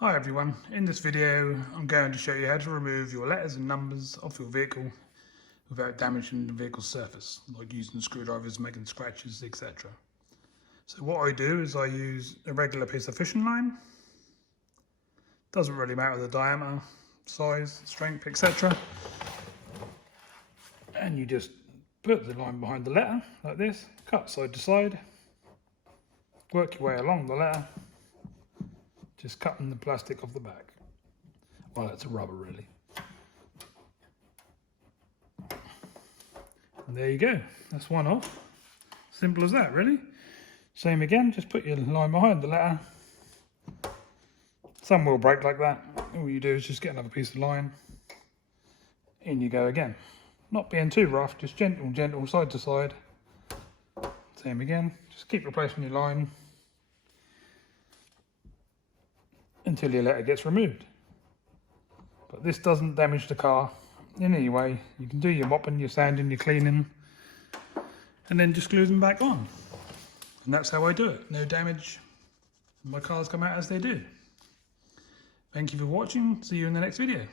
Hi everyone, in this video I'm going to show you how to remove your letters and numbers off your vehicle without damaging the vehicle's surface, like using screwdrivers, making scratches, etc. So what I do is I use a regular piece of fishing line. Doesn't really matter the diameter, size, strength, etc. And you just put the line behind the letter like this, cut side to side, work your way along the letter, just cutting the plastic off the back. Well, it's a rubber really. And there you go, that's one off. Simple as that really. Same again, just put your line behind the letter. Some will break like that. All you do is just get another piece of line. In you go again. Not being too rough, just gentle, side to side. Same again, just keep replacing your line until your letter gets removed. But this doesn't damage the car in any way. You can do your mopping, your sanding, your cleaning, and then just glue them back on. And that's how I do it. No damage. My cars come out as they do. Thank you for watching. See you in the next video.